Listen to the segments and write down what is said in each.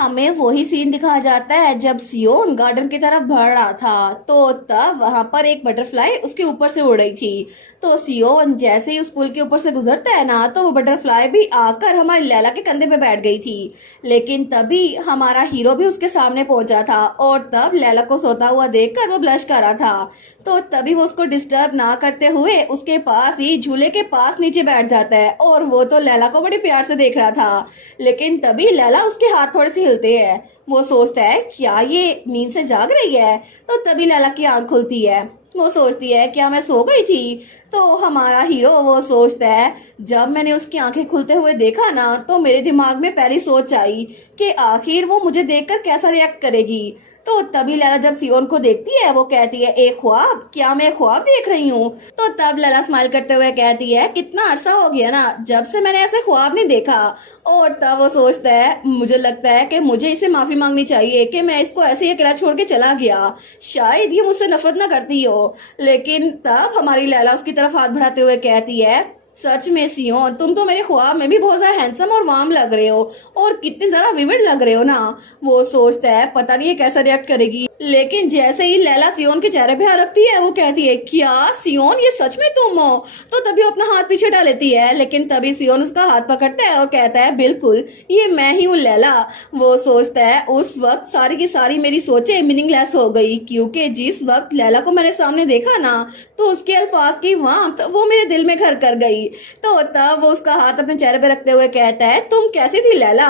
हमें वही सीन दिखाया जाता है जब सियोन गार्डन की तरफ बढ़ रहा था। तो तब वहां पर एक बटरफ्लाई उसके ऊपर से उड़ रही थी। तो सियोन जैसे ही उस पुल के ऊपर से गुजरता है ना, तो वो बटरफ्लाई भी आकर हमारी लैला के कंधे पे बैठ गई थी। लेकिन तभी हमारा हीरो भी उसके सामने पहुंचा था और तब लैला को सोता हुआ देखकर वो ब्लश कर रहा था। तो तभी वो उसको डिस्टर्ब ना करते हुए उसके पास ही झूले के पास नीचे बैठ जाता है और वो तो लैला को बड़े प्यार से देख रहा था। लेकिन तभी लैला उसके हाथ थोड़े से हिलते हैं। वो सोचता है क्या ये नींद से जाग रही है। तो तभी लैला की आंख खुलती है। वो सोचती है क्या मैं सो गई थी। तो हमारा हीरो वो सोचता है जब मैंने उसकी आंखें खुलते हुए देखा ना, तो मेरे दिमाग में पहली सोच आई कि आखिर वो मुझे देखकर कैसा रिएक्ट करेगी। तो तभी लैला जब सियोन को देखती है वो कहती है एक ख्वाब, क्या मैं ख्वाब देख रही हूँ। तो तब लैला स्माइल करते हुए कहती है कितना अरसा हो गया ना जब से मैंने ऐसे ख्वाब नहीं देखा। और तब वो सोचता है मुझे लगता है कि मुझे इसे माफी मांगनी चाहिए कि मैं इसको ऐसे ही अकेला छोड़ के चला गया। शायद ये मुझसे नफरत ना करती हो। लेकिन तब हमारी लैला उसकी तरफ हाथ बढ़ाते हुए कहती है सच में सियोन, तुम तो मेरे ख्वाब में भी बहुत ज्यादा हैंडसम और वार्म लग रहे हो और कितने ज्यादा विविड लग रहे हो ना। वो सोचता है पता नहीं ये कैसा रिएक्ट करेगी। लेकिन जैसे ही लैला सियोन के चेहरे पे हाथ रखती है वो कहती है क्या सियोन ये सच में तुम हो। तो तभी वो अपना हाथ पीछे डाल लेती है। लेकिन तभी सियोन उसका हाथ पकड़ता है और कहता है बिल्कुल ये मैं ही हूँ लैला। वो सोचता है उस वक्त सारी की सारी मेरी सोचें मीनिंगलेस हो गई, क्योंकि जिस वक्त लैला को मैंने सामने देखा ना, तो उसके अल्फाज की वामत वो मेरे दिल में घर कर गई। तो तब वो उसका हाथ अपने चेहरे पे रखते हुए कहता है तुम कैसी थी लैला।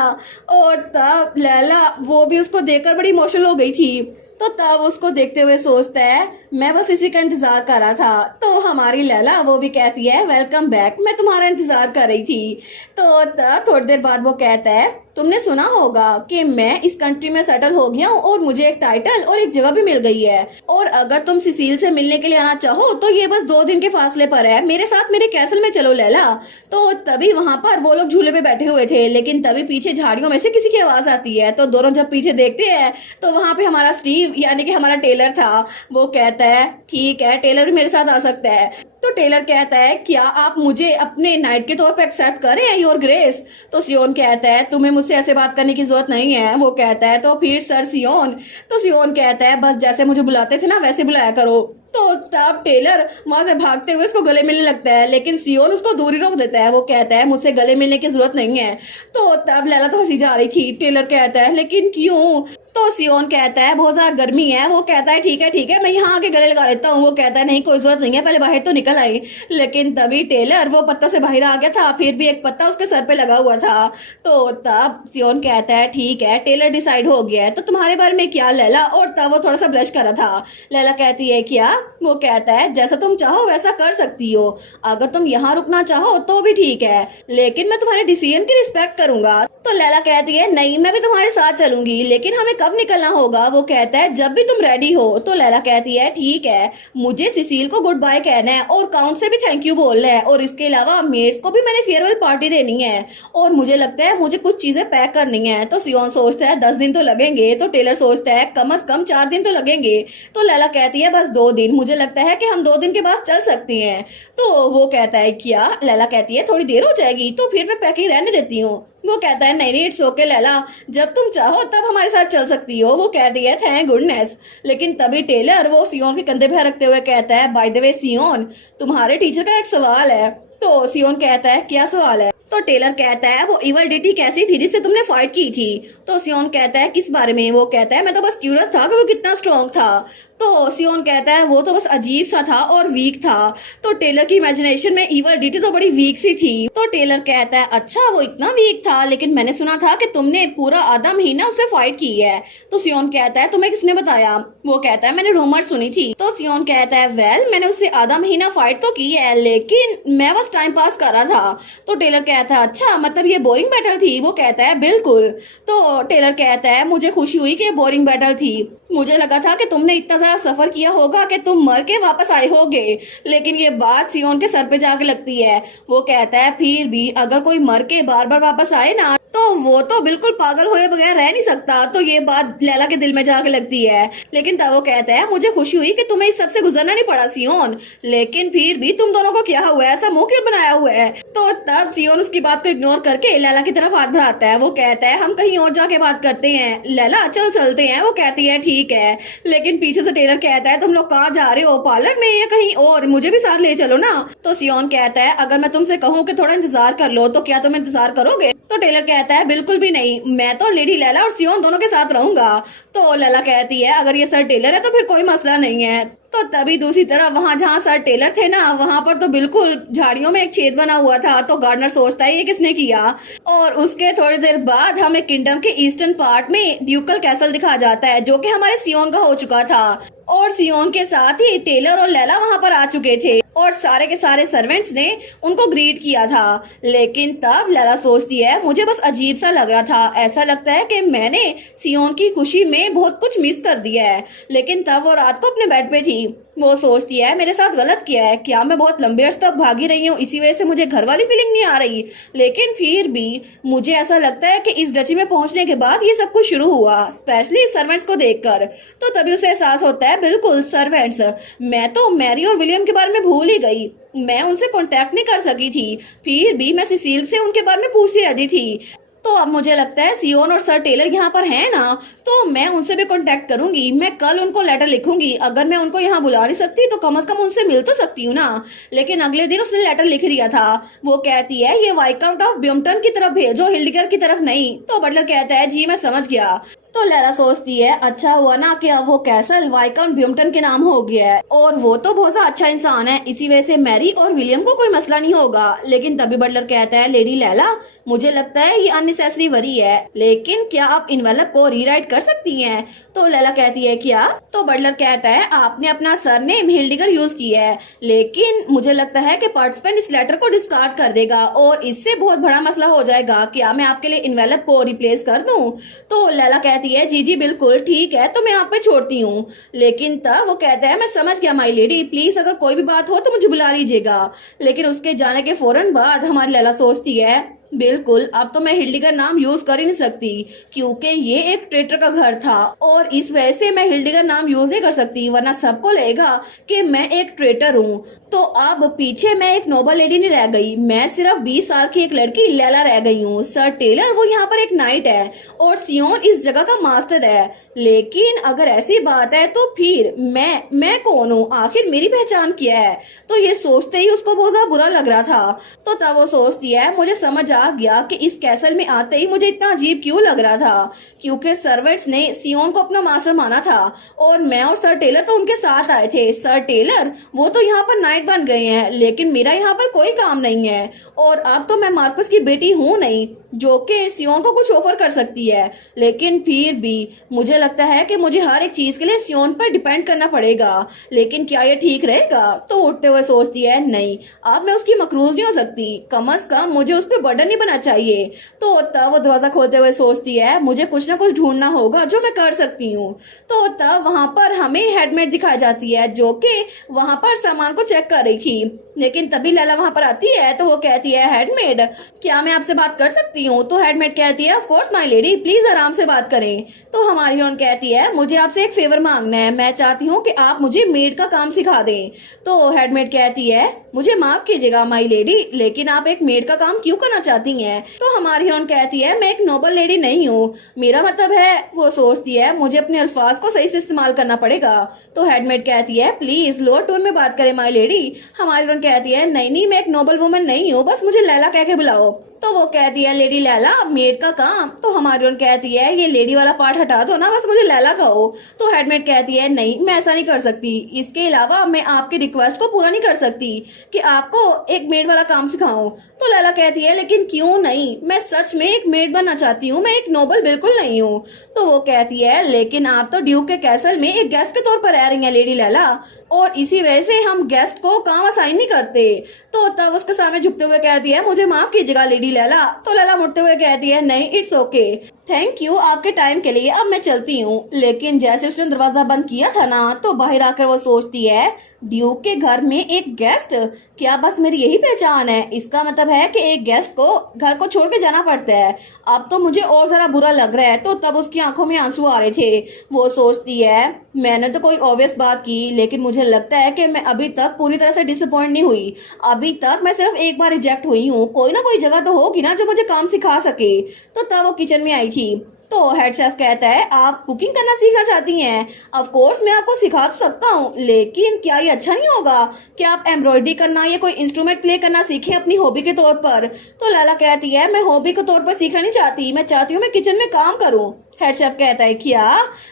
और तब लैला वो भी उसको देखकर बड़ी इमोशनल हो गई थी। तो तब उसको देखते हुए सोचता है मैं बस इसी का इंतजार कर रहा था। तो हमारी लैला वो भी कहती है वेलकम बैक, मैं तुम्हारा इंतजार कर रही थी। तो तब थोड़ी देर बाद वो कहता है तुमने सुना होगा कि मैं इस कंट्री में सेटल हो गया हूँ और मुझे एक टाइटल और एक जगह भी मिल गई है। और अगर तुम सिसील से मिलने के लिए आना चाहो तो ये बस 2 दिन के फासले पर है, मेरे साथ मेरे कैसल में चलो लैला। तो तभी वहां पर वो लोग झूले पे बैठे हुए थे। लेकिन तभी पीछे झाड़ियों में से किसी की आवाज आती है। तो दोनों जब पीछे देखते हैं तो वहां पे हमारा स्टीव यानी कि हमारा टेलर था। वो कहता है ठीक है टेलर भी मेरे साथ आ सकता है। तो टेलर कहता है क्या आप मुझे अपने नाइट के तौर पे एक्सेप्ट करें योर ग्रेस। तो सियोन कहता है तुम्हें मुझसे ऐसे बात करने की जरूरत नहीं है। वो कहता है तो फिर सर सियोन। तो सियोन कहता है बस जैसे मुझे बुलाते थे ना वैसे बुलाया करो। तो तब टेलर वहां से भागते हुए उसको गले मिलने लगता है। लेकिन सियोन उसको दूरी रोक देता है। वो कहता है मुझसे गले मिलने की जरूरत नहीं है। तो तब लैला तो हंसी जा रही थी। टेलर कहता है लेकिन क्यों। तो सियोन कहता है बहुत ज्यादा गर्मी है। वो कहता है ठीक है मैं यहाँ आके गले लगा लेता हूँ। वो कहता है नहीं कोई जरूरत नहीं है, पहले बाहर तो निकल आई। लेकिन तभी टेलर वो पत्ता से बाहर आ गया था, फिर भी एक पत्ता उसके सर पे लगा हुआ था। तो तब सियोन कहता है ठीक है टेलर डिसाइड हो गया है, तो तुम्हारे बारे में क्या लैला। और तब वो थोड़ा सा ब्लश कर रहा था। लैला कहती है क्या। वो कहता है जैसा तुम चाहो वैसा कर सकती हो, अगर तुम यहाँ रुकना चाहो तो भी ठीक है, लेकिन मैं तुम्हारे डिसीजन की रिस्पेक्ट करूंगा। तो लैला कहती है नहीं मैं भी तुम्हारे साथ चलूंगी, लेकिन हमें कब निकलना होगा। वो कहता है जब भी तुम रेडी हो। तो लैला कहती है ठीक है मुझे सिसील को गुड बाय कहना है और काउंट से भी थैंक यू बोलना है, और इसके अलावा मेट्स को भी मैंने फेयरवेल पार्टी देनी है और मुझे लगता है मुझे कुछ चीजें पैक करनी है। तो सियोन सोचता है 10 दिन तो लगेंगे। तो टेलर सोचता है कम से कम 4 दिन तो लगेंगे। तो लैला कहती है बस 2 दिन, मुझे लगता है कि हम 2 दिन के बाद चल सकते हैं। तो वो कहता है क्या। लैला कहती है थोड़ी देर हो जाएगी, तो फिर मैं पैकिंग रहने देती हूँ। वो कहता है नहीं इट्स ओके लैला, जब तुम चाहो तब हमारे साथ चल सकती हो। वो कहती है थैंक गुडनेस। लेकिन तभी टेलर वो सियोन के कंधे पे रखते हुए कहता है बाय द वे सियोन, तुम्हारे टीचर का एक सवाल है। तो सियोन कहता है क्या सवाल है। तो टेलर कहता है वो इवल डिटी कैसी थी जिससे तुमने फाइट की थी। तो सियोन कहता है किस बारे में। वो कहता है मैं तो बस क्यूरियस था कि वो कितना स्ट्रॉन्ग था। तो सियोन कहता है वो तो बस अजीब सा था और वीक था। तो टेलर की इमेजिनेशन में इवल डिटी तो बड़ी वीक सी थी। तो टेलर कहता है अच्छा वो इतना वीक था, लेकिन मैंने सुना था कि तुमने पूरा आधा महीना उससे फाइट की है। तो सियोन कहता है तुम्हें किसने बताया। वो कहता है मैंने रूमर सुनी थी। तो सियोन कहता है वेल मैंने उससे आधा महीना फाइट तो की है, लेकिन मैं बस टाइम पास कर रहा था। तो टेलर कहता है अच्छा मतलब ये बोरिंग बैटल थी। वो कहता है बिल्कुल। तो टेलर कहता है मुझे खुशी हुई कि बोरिंग बैटल थी, मुझे लगा था कि तुमने इतना सारा सफर किया होगा कि तुम मर के वापस आए होगे। लेकिन ये बात सियोन के सर पे जाके लगती है। वो कहता है फिर भी अगर कोई मर के बार बार वापस आए ना तो वो तो बिल्कुल पागल हुए बगैर रह नहीं सकता। तो ये बात लैला के दिल में जाके लगती है। लेकिन तब वो कहता है मुझे खुशी हुई कि तुम्हें इस सब से गुजरना नहीं पड़ा सियोन, लेकिन फिर भी तुम दोनों को क्या हुआ है, ऐसा मुंह क्यों बनाया हुआ है। तो तब सियोन उसकी बात को इग्नोर करके लैला की तरफ हाथ बढ़ाता है। वो कहता है हम कहीं और जाके बात करते हैं। लैला चलो चलते हैं। वो कहती है ठीक है। लेकिन पीछे से टेलर कहता है तुम लोग कहाँ जा रहे हो, पार्लर में या कहीं और, मुझे भी साथ ले चलो ना। तो सियोन कहता है अगर मैं तुमसे कहूँ कि थोड़ा इंतजार कर लो तो क्या तुम इंतजार करोगे। तो टेलर कहता है बिल्कुल भी नहीं, मैं तो लेडी लैला और सियोन दोनों के साथ रहूंगा। तो लैला कहती है अगर ये सर टेलर है तो फिर कोई मसला नहीं है। तो तभी दूसरी तरफ वहां जहां सर टेलर थे ना, वहां पर तो बिल्कुल झाड़ियों में एक छेद बना हुआ था। तो गार्डनर सोचता है ये किसने किया। और उसके थोड़ी देर बाद हमें किंगडम के ईस्टर्न पार्ट में ड्यूकल कैसल दिखाया जाता है, जो कि हमारे सियोन का हो चुका था। और सियोन के साथ ही टेलर और लैला वहां पर आ चुके थे और सारे के सारे सर्वेंट्स ने उनको ग्रीट किया था। लेकिन तब लैला सोचती है मुझे बस अजीब सा लग रहा था, ऐसा लगता है कि मैंने सियोन की खुशी में बहुत कुछ मिस कर दिया है। लेकिन तब वो रात को अपने बेड पे थी। वो सोचती है मेरे साथ गलत किया है, क्या मैं बहुत लंबे अर्से तक भागी रही हूँ, इसी वजह से मुझे घर वाली फीलिंग नहीं आ रही। लेकिन फिर भी मुझे ऐसा लगता है कि इस डची में पहुंचने के बाद ये सब कुछ शुरू हुआ, स्पेशली सर्वेंट्स को देखकर। तो तभी उसे एहसास होता है बिल्कुल सर्वेंट्स, मैं तो मैरी और विलियम के बारे में भूल ही गई, मैं उनसे कांटेक्ट नहीं कर सकी थी। फिर भी मैं सिसिल से उनके बारे में पूछती रहती थी। तो अब मुझे लगता है सियोन और सर टेलर यहाँ पर हैं ना, तो मैं उनसे भी कांटेक्ट करूंगी। मैं कल उनको लेटर लिखूंगी। अगर मैं उनको यहाँ बुला नहीं सकती तो कम से कम उनसे मिल तो सकती हूँ ना। लेकिन अगले दिन उसने लेटर लिख दिया था। वो कहती है ये वाइकाउंट ऑफ ब्यूमटन की तरफ भेजो, हिल्डिगर की तरफ नहीं। तो बटलर कहता है जी मैं समझ गया। तो लैला सोचती है अच्छा हुआ ना कि अब वो कैसल वाइकाउंट ब्यूमटन के नाम हो गया है और वो तो बहुत अच्छा इंसान है, इसी वजह से मैरी और विलियम को कोई मसला नहीं होगा। लेकिन तभी बटलर कहता है लेडी लैला मुझे लगता है ये अननेसेसरी वरी है, लेकिन क्या आप इन्वेलप को रीराइट कर सकती हैं। तो लैला कहती है क्या। तो बटलर कहता है आपने अपना सरनेम हिल्डिगर यूज किया है, लेकिन मुझे लगता है कि पार्टिसिपेंट इस लेटर को डिस्कार्ड कर देगा और इससे बहुत बड़ा मसला हो जाएगा। क्या मैं आपके लिए इन्वेलप को रिप्लेस कर दूं। तो लैला कहती है जी जी बिल्कुल ठीक है, तो मैं आप पे छोड़ती हूँ। लेकिन तब वो कहता है मैं समझ गया माई लेडी, प्लीज अगर कोई भी बात हो तो मुझे बुला लीजिएगा। लेकिन उसके जाने के फौरन बाद हमारी लैला सोचती है बिल्कुल अब तो मैं हिल्डिगर नाम यूज कर ही नहीं सकती, क्योंकि ये एक ट्रेटर का घर था और इस वजह से मैं हिल्डिगर नाम यूज नहीं कर सकती, वरना सबको लगेगा कि मैं एक ट्रेटर हूँ। तो अब पीछे मैं एक नोबल लेडी नहीं रह गई, मैं सिर्फ 20 साल की एक लड़की लैला रह गई हूँ। सर टेलर वो यहाँ पर एक नाइट है और सियोन इस जगह का मास्टर है। लेकिन अगर ऐसी बात है तो फिर मैं कौन हूँ, आखिर मेरी पहचान क्या है। तो ये सोचते ही उसको बहुत ज्यादा बुरा लग रहा था। तो तब वो सोचती है मुझे समझ आ गया कि इस कैसल में आते ही मुझे इतना अजीब क्यों लग रहा था, क्योंकि सर्वेंट्स ने सियोन को अपना मास्टर माना था और मैं और सर टेलर तो उनके साथ आए थे। सर टेलर वो तो यहाँ पर नाइट बन गए हैं, लेकिन मेरा यहाँ पर कोई काम नहीं है और अब तो मैं मार्कस की बेटी हूँ नहीं जो कि सियोन को कुछ ऑफर कर सकती है। लेकिन फिर भी मुझे लगता है कि मुझे हर एक चीज के लिए सियोन पर डिपेंड करना पड़ेगा, लेकिन क्या ये ठीक रहेगा। तो उठते हुए सोचती है नहीं अब मैं उसकी मकरूज नहीं हो सकती, कम अज कम मुझे उस पर बर्डन नहीं बना चाहिए। तो तब वो दरवाजा खोलते हुए सोचती है मुझे कुछ ना कुछ ढूंढना होगा जो मैं कर सकती हूँ। तो तब वहां पर हमें हेडमेड दिखाई जाती है जो कि वहां पर सामान को चेक कर रही थी। लेकिन तभी लैला वहां पर आती है तो वो कहती है हेडमेड क्या मैं आपसे बात कर सकती हूँ। तो हेडमेड कहती है of course my lady, please आराम से बात करें। तो हमारी हीरोइन कहती है मुझे आपसे एक फेवर मांगना है, मैं चाहती हूँ कि आप मुझे मेड का काम सिखा दें। तो हेडमेड कहती है मुझे माफ कीजिएगा माय लेडी, लेकिन आप एक मेड का काम क्यों करना चाहती हैं। तो हमारी हीरोइन कहती है मैं एक नोबल लेडी नहीं हूँ, मेरा मतलब है। वो सोचती है मुझे अपने अल्फाज को सही से इस्तेमाल करना पड़ेगा। तो हेडमेड कहती है प्लीज लोअर टोन में बात करें माय लेडी। हमारी हीरोइन कहती है नहीं नहीं मैं एक नोबल वुमन नहीं हूँ, बस मुझे लैला कह के बुलाओ। तो वो कहती है लेडी लैला मेड का काम। तो हमारी हीरोइन कहती है ये लेडी वाला पार्ट हटा दो ना, बस मुझे लैला कहो। तो हेडमेड कहती है नहीं मैं ऐसा नहीं कर सकती, इसके अलावा मैं आपकी रिक्वेस्ट को पूरा नहीं कर सकती कि आपको एक मेड वाला काम सिखाऊं। तो लैला कहती है लेकिन क्यों नहीं, मैं सच में एक मेड बनना चाहती हूँ, मैं एक नोबल बिल्कुल नहीं हूँ। तो वो कहती है लेकिन आप तो ड्यूक के कैसल में एक गेस्ट के तौर पर रह रही हैं लेडी लैला। और इसी वजह से हम गेस्ट को काम असाइन नहीं करते। तो तब उसके सामने झुकते हुए कहती है मुझे माफ कीजिएगा लेडी लैला। तो लैला मुड़ते हुए कहती है नहीं, इट्स ओके, थैंक यू आपके टाइम के लिए, अब मैं चलती हूँ। लेकिन जैसे उसने दरवाजा बंद किया था ना, तो बाहर आकर वो सोचती है ड्यूक के घर में एक गेस्ट, क्या बस मेरी यही पहचान है? इसका मतलब है कि एक गेस्ट को घर को छोड़ के जाना पड़ता है। अब तो मुझे और जरा बुरा लग रहा है। तो तब उसकी आंखों में आंसू आ रहे थे। वो सोचती है मैंने तो कोई ऑब्वियस बात की, लेकिन मुझे लगता है कि मैं अभी तक पूरी तरह से डिसअपॉइंट नहीं हुई। अभी तक मैं सिर्फ एक बार रिजेक्ट हुई हूँ। कोई ना कोई जगह तो होगी ना जो मुझे काम सिखा सके। तो तब वो किचन में आई थी। तो हेड शेफ कहता है आप कुकिंग करना सीखना चाहती हैं? ऑफ कोर्स मैं आपको सिखा तो सकता हूँ, लेकिन क्या ये अच्छा नहीं होगा कि आप एम्ब्रॉयडरी करना या कोई इंस्ट्रूमेंट प्ले करना सीखें अपनी हॉबी के तौर पर? तो लैला कहती है मैं हॉबी के तौर पर सीखना नहीं चाहती, मैं चाहती हूँ मैं किचन में काम करूँ। हेड शेफ कहता है क्या?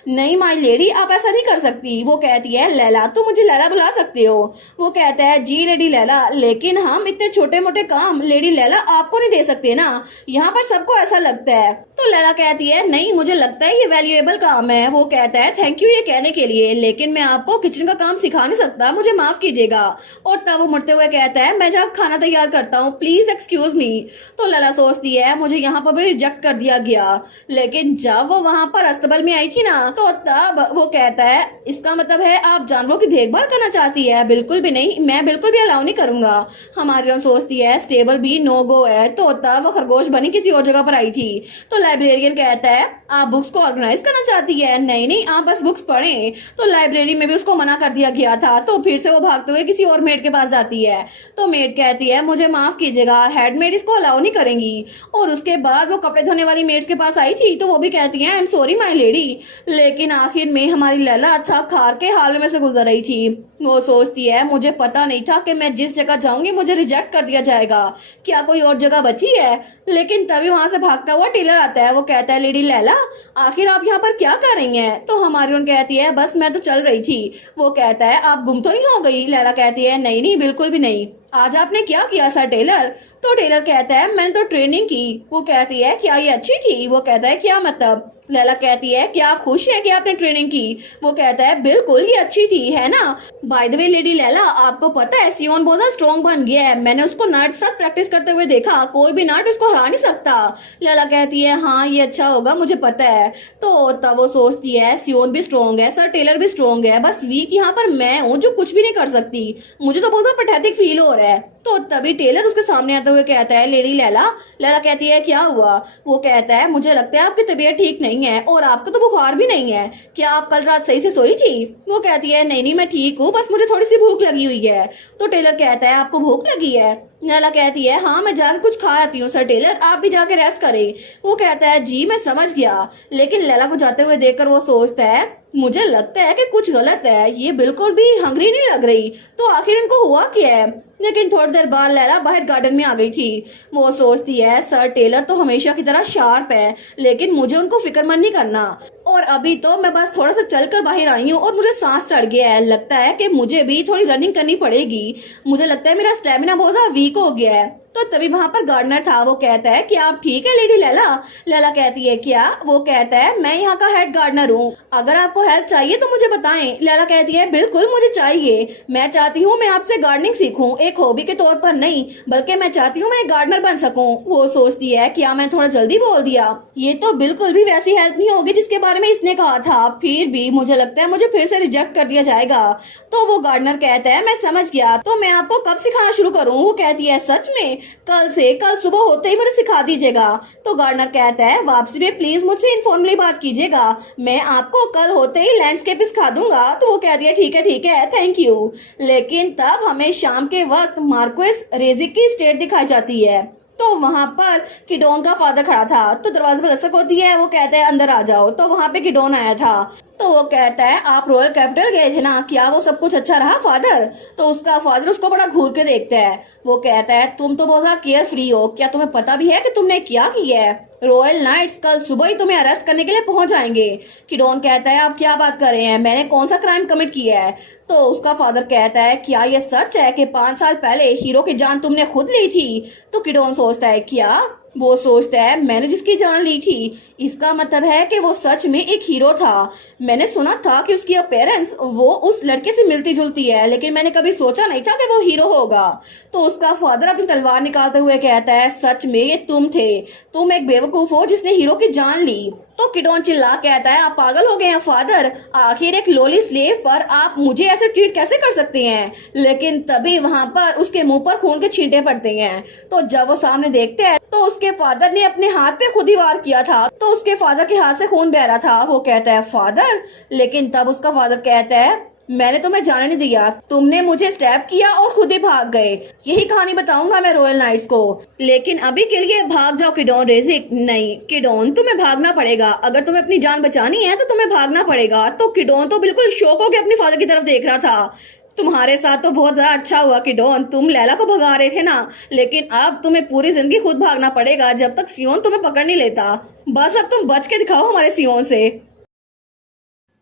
नहीं माय लेडी, आप ऐसा नहीं कर सकती। वो कहती है लैला, तुम मुझे लैला बुला सकते हो। वो कहता है जी लेडी लैला, लेकिन हम इतने छोटे मोटे काम लेडी लैला आपको नहीं दे सकते ना, यहाँ पर सबको ऐसा लगता है। तो लैला कहती है नहीं, मुझे लगता है ये वैल्यूएबल काम है। वो कहता है थैंक यू ये कहने के लिए, लेकिन मैं आपको किचन का काम सिखा नहीं सकता, मुझे माफ कीजिएगा। और तब वो मुड़ते हुए कहता है मैं जब खाना तैयार करता हूँ, प्लीज एक्सक्यूज मी। तो लैला सोचती है मुझे यहाँ पर भी रिजेक्ट कर दिया गया, लेकिन जब वो वहां पर अस्तबल में आई थी ना, तो तब वो कहता है इसका मतलब है आप जानवरों की देखभाल करना चाहती है? बिल्कुल भी नहीं, मैं बिल्कुल भी अलाउ नहीं करूंगा। हमारी सोचती है स्टेबल भी नो गो है। तो तब वो खरगोश बनी किसी और जगह पर आई थी। तो लाइब्रेरियन कहता है आप बुक्स को ऑर्गेनाइज करना चाहती है? नहीं नहीं, आप बस बुक्स पढ़ें। तो लाइब्रेरी में भी उसको मना कर दिया गया था। तो फिर से वो भागते हुए किसी और मेड के पास जाती है। तो मेड कहती है मुझे माफ कीजिएगा, हेडमेड इसको अलाउ नहीं करेंगी। और उसके बाद वो कपड़े धोने वाली मेड्स के पास आई थी। तो वो भी कहती है I am sorry my lady. लेकिन आखिर में हमारी लैला थक हार के हाल में से गुजर रही थी। वो सोचती है मुझे पता नहीं था कि मैं जिस जगह जाऊंगी मुझे रिजेक्ट कर दिया जाएगा, क्या कोई और जगह बची है? लेकिन तभी वहां से भागता हुआ टेलर आता है। वो कहता है लेडी लैला, आखिर आप यहाँ पर क्या कर रही हैं? तो हमारी कहती है बस मैं तो चल रही थी। वो कहता है आप गुम तो नहीं हो गई? लैला कहती है नहीं नहीं, बिल्कुल भी नहीं। आज आपने क्या किया सर टेलर? तो टेलर कहता है मैंने तो ट्रेनिंग की। वो कहती है क्या ये अच्छी थी? वो कहता है क्या मतलब? लैला कहती है क्या आप खुश हैं कि आपने ट्रेनिंग की? वो कहता है बिल्कुल, ये अच्छी थी, है ना? By the way lady Laila, आपको पता है सियोन बहुत ज्यादा स्ट्रॉन्ग बन गया है। मैंने उसको नट के साथ प्रैक्टिस करते हुए देखा, कोई भी नट उसको हरा नहीं सकता। लैला कहती है हाँ ये अच्छा होगा, मुझे पता है। तो तब वो सोचती है सियोन भी स्ट्रॉन्ग है, सर टेलर भी स्ट्रॉन्ग है, बस वीक यहाँ पर मैं हूँ जो कुछ भी नहीं कर सकती। मुझे तो बहुत ज्यादा पैथेटिक फील हो रहा है। तो तभी टेलर उसके सामने आते हुए कहता है लेडी लैला। लैला कहती है क्या हुआ? वो कहता है मुझे लगता है आपकी तबीयत ठीक नहीं है और आपको तो बुखार भी नहीं है, क्या आप कल रात सही से सोई थी? वो कहती है नहीं नहीं मैं ठीक हूँ, बस मुझे थोड़ी सी भूख लगी हुई है। तो टेलर कहता है आपको भूख लगी है? लैला कहती है हाँ मैं जाकर कुछ खा आती हूँ सर टेलर, आप भी जाके रेस्ट करें। वो कहता है जी मैं समझ गया। लेकिन लैला को जाते हुए देखकर वो सोचता है मुझे लगता है कि कुछ गलत है, ये बिल्कुल भी हंग्री नहीं लग रही। तो आखिर इनको हुआ क्या है? लेकिन थोड़ी देर बाद लैला बाहर गार्डन में आ गई थी। वो सोचती है सर टेलर तो हमेशा की तरह शार्प है, लेकिन मुझे उनको फिक्रमंद नहीं करना। और अभी तो मैं बस थोड़ा सा चलकर बाहर आई हूँ और मुझे सांस चढ़ गया है, लगता है कि मुझे भी थोड़ी रनिंग करनी पड़ेगी। मुझे लगता है मेरा स्टेमिना बहुत ज्यादा वीक हो गया है। तो तभी वहां पर गार्डनर था। वो कहता है कि आप ठीक है लेडी लैला? लैला कहती है क्या? वो कहता है मैं यहाँ का हेड गार्डनर हूँ, अगर आपको हेल्प चाहिए तो मुझे बताएं। लैला कहती है बिल्कुल मुझे चाहिए, मैं चाहती हूँ मैं आपसे गार्डनिंग सीखूं, एक हॉबी के तौर पर नहीं, बल्कि मैं चाहती हूँ मैं एक गार्डनर बन सकूं। वो सोचती है क्या मैं थोड़ा जल्दी बोल दिया? ये तो बिल्कुल भी वैसी हेल्प नहीं होगी जिसके बारे में इसने कहा था। फिर भी मुझे लगता है मुझे फिर से रिजेक्ट कर दिया जाएगा। तो वो गार्डनर कहता है मैं समझ गया, तो मैं आपको कब सिखाना शुरू करूँ? वो कहती है सच में? कल से, कल सुबह होते ही मुझे सिखा दीजिएगा। तो गार्डनर कहता है वापसी में प्लीज मुझसे इनफॉर्मली बात कीजिएगा, मैं आपको कल होते ही लैंडस्केप सिखा दूंगा। तो वो कहती है ठीक है थैंक यू। लेकिन तब हमें शाम के वक्त मार्क्वेस रेजिक की स्टेट दिखाई जाती है। तो वहां पर किडोन का फादर खड़ा था। तो दरवाजे पर दस्तक होती है। वो कहता है अंदर आ जाओ। तो वहां पे किडोन आया था। तो वो कहता है आप रॉयल कैपिटल गए थे ना, क्या वो सब कुछ अच्छा रहा फादर? तो उसका फादर उसको बड़ा घूर के देखता है। वो कहता है तुम तो बहुत ज्यादा केयर फ्री हो, क्या तुम्हें पता भी है कि तुमने क्या किया है? रॉयल नाइट्स कल सुबह ही तुम्हें अरेस्ट करने के लिए पहुंच जाएंगे। किडोन कहता है आप क्या बात कर रहे हैं, मैंने कौन सा क्राइम कमिट किया है? तो उसका फादर कहता है क्या ये सच है कि 5 साल पहले हीरो की जान तुमने खुद ली थी? तो किडोन सोचता है क्या वो सोचता है मैंने जिसकी जान ली थी, इसका मतलब है कि वो सच में एक हीरो था। मैंने सुना था कि उसकी अपीयरेंस वो उस लड़के से मिलती जुलती है, लेकिन मैंने कभी सोचा नहीं था कि वो हीरो होगा। तो उसका फादर अपनी तलवार निकालते हुए कहता है सच में ये तुम थे, तुम एक बेवकूफ हो जिसने हीरो की जान ली। तो किडोन चिल्ला कहता है आप पागल हो गए हैं फादर, आखिर एक लोली स्लेव पर आप मुझे ऐसे ट्रीट कैसे कर सकते हैं। लेकिन तभी वहां पर उसके मुंह पर खून के छींटे पड़ते हैं। तो जब वो सामने देखते हैं तो उसके फादर ने अपने हाथ पे खुद ही वार किया था, तो उसके फादर के हाथ से खून बह रहा था। वो कहता है फादर, लेकिन तब उसका फादर कहता है मैंने तुम्हें जाने नहीं दिया, तुमने मुझे स्टैब किया और खुद ही भाग गए। यही कहानी बताऊंगा मैं रॉयल नाइट्स को, लेकिन अभी के लिए भाग जाओ किडोन रेजिक। नहीं किडोन, तुम्हें भागना पड़ेगा, अगर तुम्हें अपनी जान बचानी है तो तुम्हें भागना पड़ेगा। तो किडोन तो बिल्कुल शौक होकर अपने फादर की तरफ देख रहा था। तुम्हारे साथ तो बहुत ज्यादा अच्छा हुआ किडोन, तुम लैला को भगा रहे थे ना, लेकिन अब तुम्हें पूरी जिंदगी खुद भागना पड़ेगा जब तक सियोन तुम्हें पकड़ नहीं लेता। बस अब तुम बच के दिखाओ हमारे सियोन से।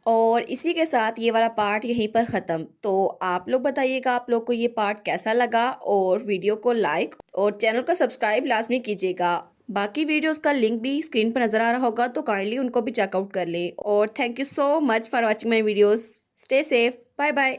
और इसी के साथ ये वाला पार्ट यहीं पर ख़त्म। तो आप लोग बताइएगा आप लोग को ये पार्ट कैसा लगा, और वीडियो को लाइक और चैनल को सब्सक्राइब लाजमी कीजिएगा। बाकी वीडियोस का लिंक भी स्क्रीन पर नज़र आ रहा होगा, तो काइंडली उनको भी चेकआउट कर ले। और thank you so much for watching my videos. Stay safe, bye bye.